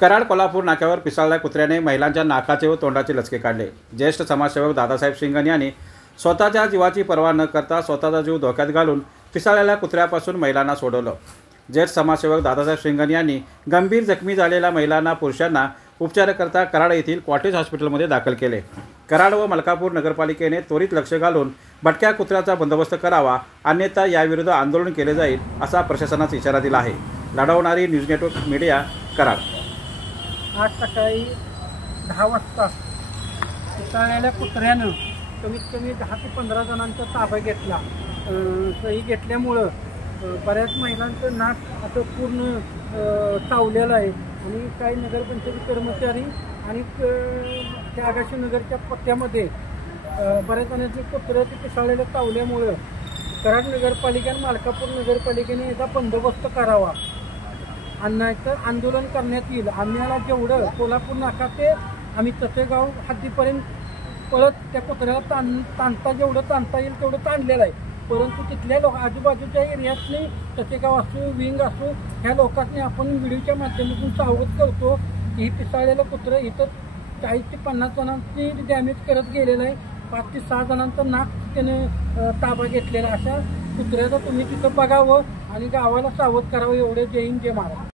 कराड कोल्हापूर नाक्यावर पिसाळल्या कुत्र्याने महिलांच्या नाकाचे व तोंडाचे लचके काढले। ज्येष्ठ समाजसेवक दादासाहेब शिंगण यांनी स्वतःच्या जीवाची पर्वा न करता स्वतःचा जीव धोक्यात घालून पिसाळलेल्या कुत्र्यापासून महिलांना सोडवलं। ज्येष्ठ समाजसेवक दादासाहेब शिंगण यांनी गंभीर जखमी झालेल्या महिलांना पुरुषांना उपचाराकरता कराड येथील कॉटेज हॉस्पिटलमध्ये दाखल केले। कराड व मलकापूर नगरपालिकेने त्वरित लक्ष घालून भटक्या कुत्र्याचा बंदोबस्त करावा, अन्यथा याविरुद्ध आंदोलन केले जाईल असा प्रशासनाचा इशारा दिला आहे। लढवणारी न्यूज नेटवर्क मीडिया, कराड। आज सकाळी 10 वाजता पिसाळलेल्या कुत्र्यानं कमीत कमी 10 ते 15 जणांचा ताबा घेतला। सही घेतल्यामुळं बऱ्याच महिलांचं नाक असं पूर्ण चावलेलं आहे आणि काही नगरपंचायत कर्मचारी आणि त्या आगाशी नगरच्या पट्ट्यामध्ये बऱ्याच जणांचे कुत्रे ते पिसाळलेलं चावल्यामुळं कराड नगरपालिका आणि मलकापूर नगरपालिकेने याचा बंदोबस्त करावा आणि नाहीतर आंदोलन करण्यात येईल। आम्हाला जेवढं कोल्हापूर नाका ते आम्ही तसेगाव हद्दीपर्यंत पळत त्या कुत्र्याला ताणता जेवढं ताणता येईल तेवढं ताणलेलं आहे, परंतु तिथल्या आजूबाजूच्या एरियातनी तसेगाव असो विंग असो ह्या लोकांनी आपण व्हिडिओच्या माध्यमातून सावध करतो की ही पिसाळलेलं कुत्रं इथं 40 ते 50 जणांची डॅमेज करत गेलेलं आहे। 5 ते 6 जणांचं नाक त्याने ताबा घेतलेला। अशा कुत्र्याचं तुम्ही तिथं बघावं आणि गावाला सावध करावं। एवढे जय हिंद जय महाराष्ट्र।